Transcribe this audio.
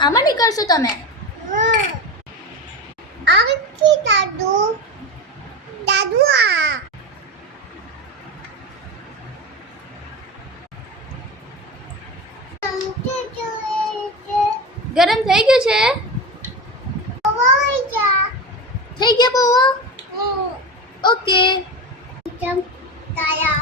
આમાં નીકળશો તમે? આખી દાદુ દાદુ આ ગરમ થઈ ગયું છે? ઓય જા થઈ ગયા બહુ? ઓકે. જમ તાયા